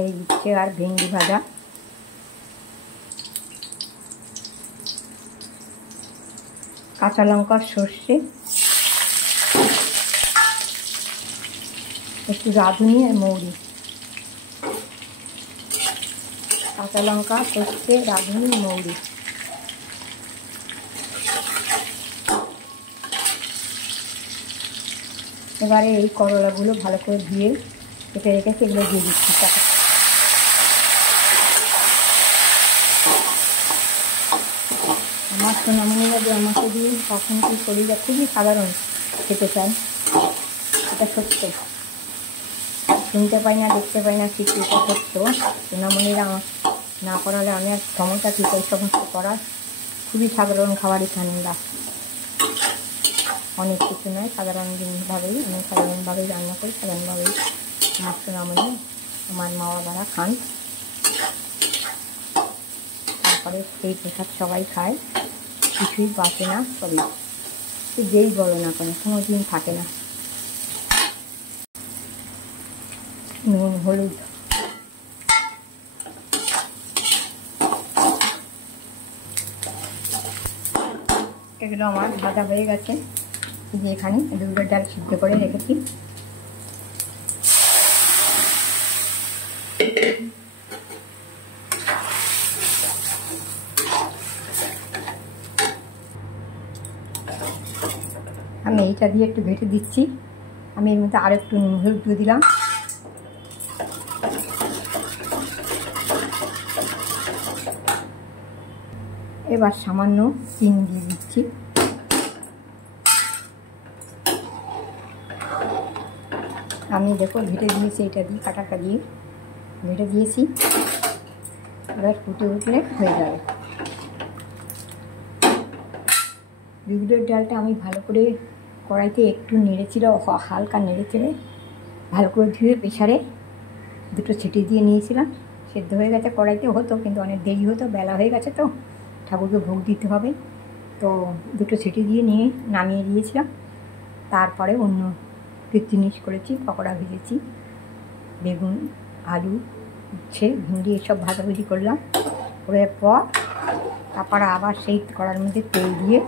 এই উচ্ছে আর ভেন্ডি ভাজা, কাঁচা লঙ্কা, সর্ষে, একটু রাঁধুনি আর মৌরি। কাঁচা লঙ্কা, সর্ষে, রাঁধুনি, মৌরি। এবারে এই করলাগুলো ভালো করে ধুয়ে কেটে রেখেছি, এগুলো দিয়ে দিচ্ছি। আমার সোনামণিরা যে আমাকে দিয়ে কখন কী শরীরটা খুবই সাধারণ খেতে চায়, এটা সত্য। শুনতে পাই না, দেখতে পাই না, ঠিক এটা সত্য। সোনামণিরা না করালে আমি আর ক্ষমতা কী এই সমস্ত করার। খুবই সাধারণ খাবারই খান আমরা, অনেক কিছু নয়, সাধারণ জিনিসভাবেই আমি সাধারণভাবেই রান্না করি, সাধারণভাবেই আমার সোনামণি, আমার মা বাবারা খান। তারপরে সেই প্রসাদ সবাই খায়, কিছুই বাঁচে না, সবই যেই বলো না কেন কোনো দিন থাকে না। নুন, হলুদ, এগুলো আমার ভাজা হয়ে গেছে। যে এখানে দুধের ডাল সিদ্ধ করে রেখেছি। আমি এইটা দিয়ে একটু ঘেঁটে দিচ্ছি। আমি এর মধ্যে আর একটু নুন হলুদ দিয়ে দিলাম। এবার সামান্য চিনি দিয়ে দিচ্ছি। আমি দেখো ঘেঁটে দিয়েছি, এটা দিয়ে কাটাটা দিয়ে ঘেঁটে দিয়েছি। এবার ফুটে উঠলে হয়ে যাবে। বিউলির ডালটা আমি ভালো করে কড়াইতে একটু নেড়েছিল, হালকা নেড়েচেড়ে ভালো করে ধুয়ে প্রেসারে দুটো ছিটি দিয়ে নিয়েছিলাম। সেদ্ধ হয়ে গেছে, কড়াইতে হতো কিন্তু অনেক দেরি হতো, বেলা হয়ে গেছে তো, ঠাকুরকে ভোগ দিতে হবে, তো দুটো ছিটি দিয়ে নিয়ে নামিয়ে দিয়েছিলাম। তারপরে অন্য কিছু জিনিস করেছি, পকোড়া ভেজেছি, বেগুন, আলু, উচ্ছে, ভিন্ডি এসব ভাজাভুজি করলাম। করে পর তারপরে আবার সেই কড়ার মধ্যে তেল দিয়ে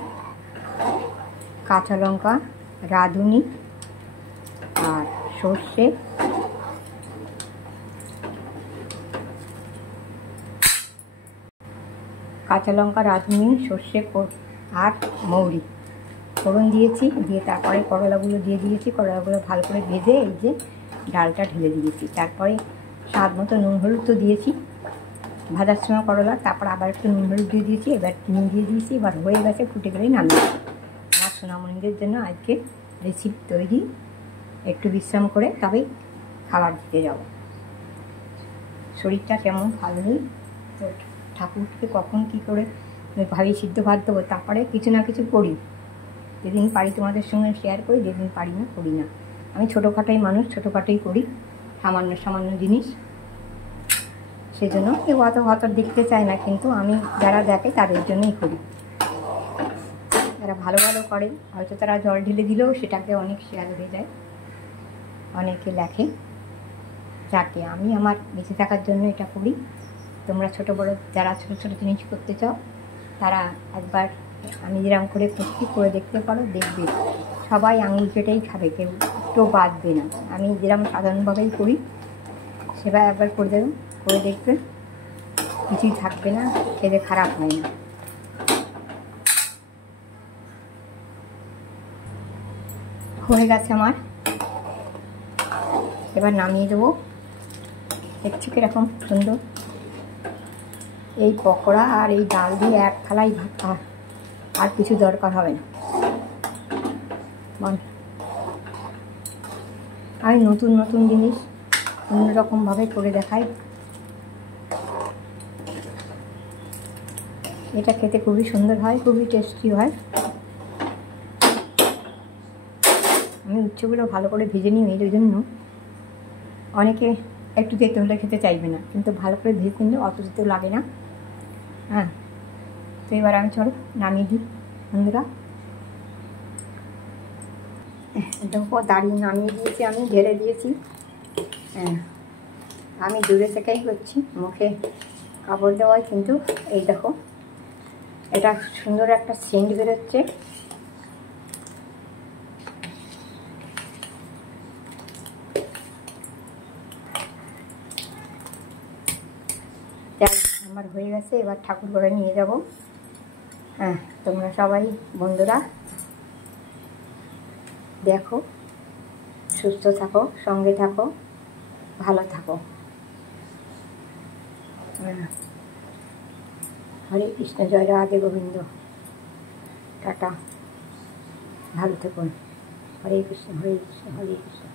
কাঁচা লঙ্কা, রাঁধুনি আর সর্ষে, কাঁচা লঙ্কা, রাঁধুনি, সর্ষে আর মৌরি ফোড়ন দিয়েছি। দিয়ে তারপরে করলাগুলো দিয়ে দিয়েছি। করলাগুলো ভালো করে ভেজে এই যে ডালটা ঢেলে দিয়েছি। তারপরে স্বাদ মতো নুন হলুদ তো দিয়েছি ভাজার সময় করলা, তারপর আবার একটু নুন হলুদ দিয়ে দিয়েছি। এবার চিনি দিয়ে দিয়েছি। এবার হয়ে গেছে, ফুটে গেলেই নামিয়ে। আমার সোনামণিদের জন্য আজকে রেসিপি তৈরি। একটু বিশ্রাম করে তবেই খাবার দিতে যাব। শরীরটা কেমন ভালো নেই, তো ঠাকুরকে কখন কী করে ভাবি সিদ্ধ ভাত দেবো, তারপরে কিছু না কিছু করি। যেদিন পারি তোমাদের সঙ্গে শেয়ার করি, যেদিন পারি না করি না। আমি ছোটোখাটোই মানুষ, ছোটোখাটোই করি, সামান্য সামান্য জিনিস। সেজন্য কেউ অত দেখতে চায় না, কিন্তু আমি যারা দেখে তাদের জন্যই করি। যারা ভালো ভালো করে হয়তো তারা জল ঢেলে দিলেও সেটাকে অনেক শেয়ার হয়ে যায়, অনেকে লেখে। যাকে আমি আমার বেঁচে থাকার জন্য এটা করি। তোমরা ছোটো বড়ো যারা ছোটো ছোটো জিনিস করতে চাও তারা একবার আমি যেরকম করে করছি করে দেখতে পারো, দেখবে সবাই আঙুল কেটেই খাবে, কেউ একটু বাঁধবে না। আমি যেরকম সাধারণভাবেই করি সেবার একবার করে দেবেন, করে দেখবে কিছুই থাকবে না, খেতে খারাপ হয় না। হয়ে গেছে আমার, এবার নামিয়ে দেবো। দেখছি কীরকম সুন্দর। এই পকোড়া আর এই ডাল দিয়ে এক থালাই ভাত, আর কিছু দরকার হবে না। আমি নতুন নতুন জিনিস অন্যরকমভাবে করে দেখাই। এটা খেতে খুবই সুন্দর হয়, খুবই টেস্টি হয়। আমি উচ্ছেগুলো ভালো করে ভেজে নিই, এই জন্য অনেকে একটু তেতো হলে খেতে চাইবে না, কিন্তু ভালো করে ভেজে নিলে অত তেতো লাগে না। হ্যাঁ, তো এবার আমি চলো নামিয়ে দিই বন্ধুরা। দেখো দাঁড়িয়ে নামিয়ে দিয়েছি, আমি ঢেলে দিয়েছি। হ্যাঁ, আমি দূরে থেকেই করছি, মুখে কাপড় দেওয়ায়, কিন্তু এই দেখো এটা সুন্দর একটা সেন্ট বেরোচ্ছে। আমার হয়ে গেছে, এবার ঠাকুর ঘরে নিয়ে যাব। হ্যাঁ, তোমরা সবাই বন্ধুরা দেখো, সুস্থ থাকো, সঙ্গে থাকো, ভালো থাকো। হরে কৃষ্ণ, জয় রাধে গোবিন্দ, টাটা, ভালো থাকুন। হরে কৃষ্ণ, হরে কৃষ্ণ, হরে কৃষ্ণ।